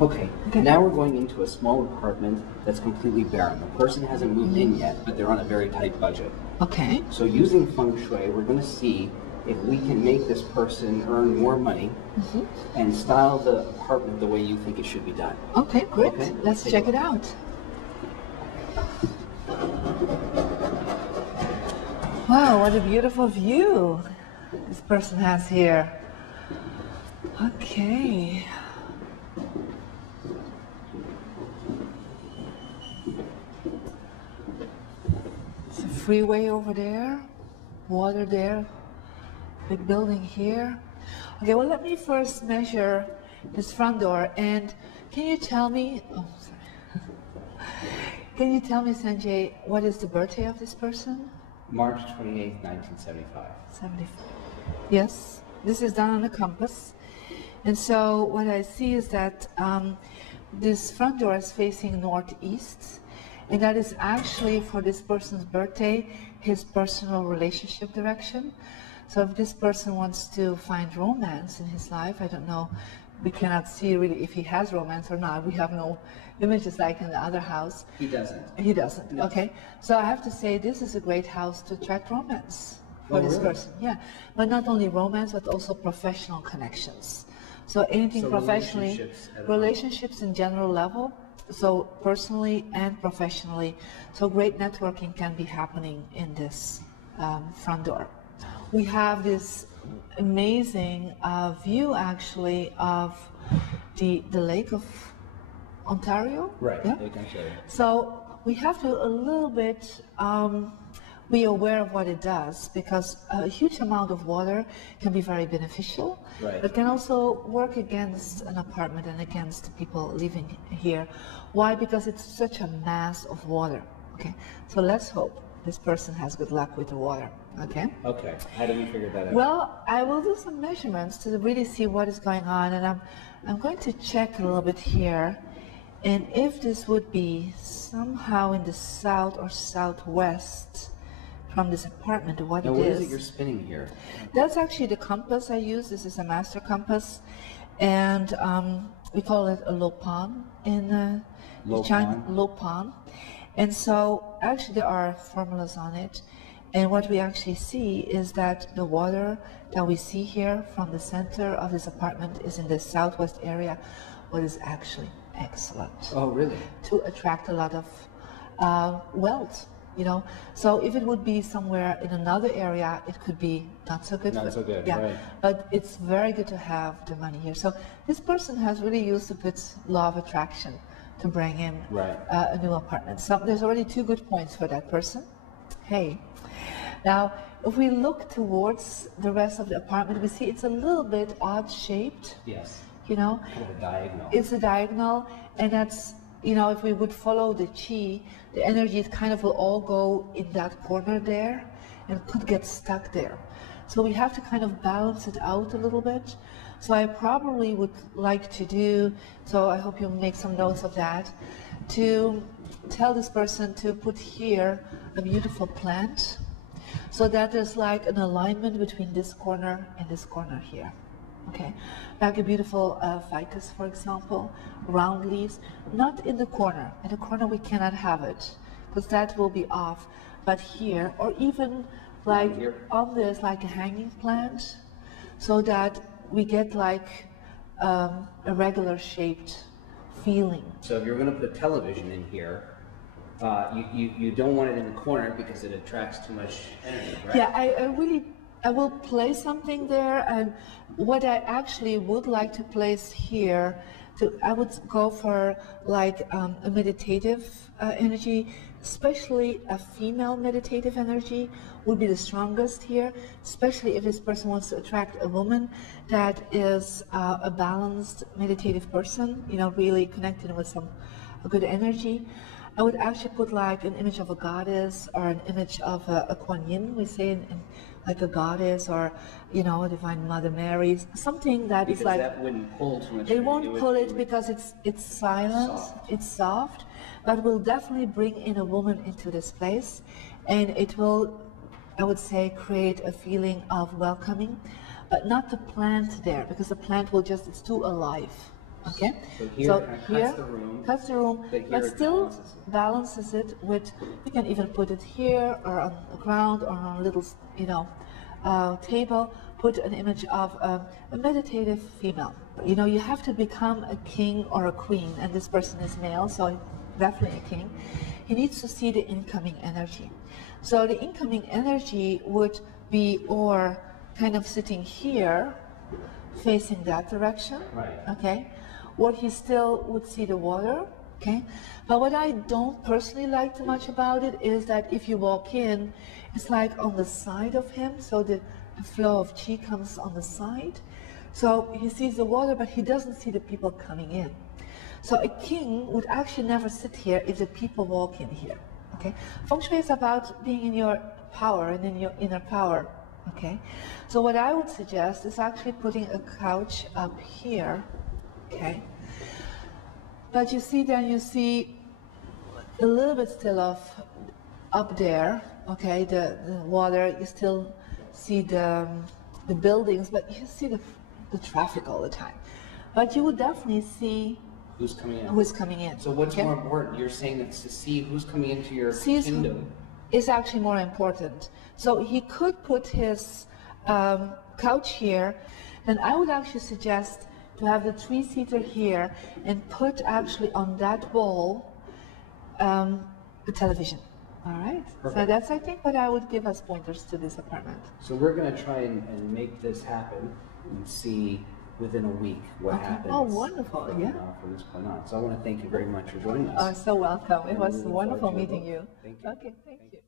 Okay, now we're going into a small apartment that's completely barren. The person hasn't moved in yet, but they're on a very tight budget. Okay. So using feng shui, we're going to see if we can make this person earn more money and style the apartment the way you think it should be done. Okay, great. Okay, Let's check it out. Wow, what a beautiful view this person has here. Okay. It's a freeway over there, water there, big building here. Okay, well, let me first measure this front door. And can you tell me, oh, sorry. Can you tell me, Sanjay, what is the birthday of this person? March 28th, 1975. 75. Yes, this is done on a compass. And so what I see is that this front door is facing northeast, and that is actually for this person's birthday, his personal relationship direction. So if this person wants to find romance in his life, I don't know, we cannot see really if he has romance or not. We have no images like in the other house. He doesn't. He doesn't, No. Okay. So I have to say this is a great house to attract romance for this really? person. Yeah, but not only romance, but also professional connections. So anything So professionally, relationships relationships in general level, so personally and professionally. So great networking can be happening in this front door. We have this amazing view actually of the Lake of Ontario. Right, Yeah? Lake Ontario. So we have to a little bit be aware of what it does, because a huge amount of water can be very beneficial, Right. but can also work against an apartment and against people living here. Why? Because it's such a mass of water. Okay, so let's hope this person has good luck with the water. Okay. Okay, how do we figure that out? Well, I will do some measurements to really see what is going on, and I'm going to check a little bit here, and if this would be somehow in the south or southwest from this apartment, what now, it what is. is it you're spinning here? That's actually the compass I use. This is a master compass, and we call it a lopan in China. Lopan. And so actually there are formulas on it, and what we actually see is that the water that we see here from the center of this apartment is in the southwest area, what is actually excellent. Oh, really? To attract a lot of wealth. You know, so if it would be somewhere in another area, it could be not so good. Not so good, yeah. right. But it's very good to have the money here. So this person has really used a good law of attraction to bring in Right. a new apartment. So there's already 2 good points for that person. Hey, now if we look towards the rest of the apartment, we see it's a little bit odd shaped. Yes. You know, Kind of a diagonal. it's a diagonal, and that's, you know, if we would follow the chi, the energy, it kind of will all go in that corner there and could get stuck there. So we have to kind of balance it out a little bit. So I probably would like to do, so I hope you'll make some notes of that, to tell this person to put here a beautiful plant, so that there's like an alignment between this corner and this corner here. Okay, like a beautiful ficus, for example, round leaves, not in the corner. In the corner we cannot have it, because that will be off. But here, or even like Here. on this, like a hanging plant, so that we get like a regular shaped feeling. So if you're going to put a television in here, you don't want it in the corner because it attracts too much energy, right? Yeah, I will place something there, and what I actually would like to place here, I would go for like a meditative energy, especially a female meditative energy would be the strongest here, especially if this person wants to attract a woman that is a balanced meditative person, you know, really connected with a good energy. I would actually put like an image of a goddess or an image of a Kuan Yin, we say like a goddess, or, you know, a Divine Mother Mary, something that Because is like, that wouldn't pull too much. it won't pull it would- because it's silent, Soft. it's soft, but will definitely bring in a woman into this place, and it will, I would say, create a feeling of welcoming, but not the plant there, because the plant will just, it's too alive. Okay? So here cuts the room. Cuts the room, but still balances it with, you can even put it here or on the ground or on a little, table, put an image of a meditative female. You have to become a king or a queen, and this person is male, so definitely a king. He needs to see the incoming energy. So the incoming energy would be or kind of sitting here, facing that direction, right. Okay? Or he still would see the water, okay? But what I don't personally like too much about it is that if you walk in, it's like on the side of him, so the flow of chi comes on the side. So he sees the water, but he doesn't see the people coming in. So a king would actually never sit here if the people walk in here, okay? Feng Shui is about being in your power and in your inner power, okay? So what I would suggest is actually putting a couch up here, okay? But you see a little bit still of up there, okay, the water, you still see the buildings, but you see the traffic all the time. But you would definitely see who's coming in. So what's more important? You're saying that to see who's coming into your kingdom is actually more important. So he could put his couch here, and I would actually suggest to have the three-seater here and put actually on that wall a television. All right. Perfect. So that's, I think, what I would give as pointers to this apartment. So we're going to try and make this happen and see within a week what happens. Oh, wonderful. Yeah. From this point on. So I want to thank you very much for joining us. Oh, so welcome. It was wonderful meeting you. Thank you. Okay, thank you.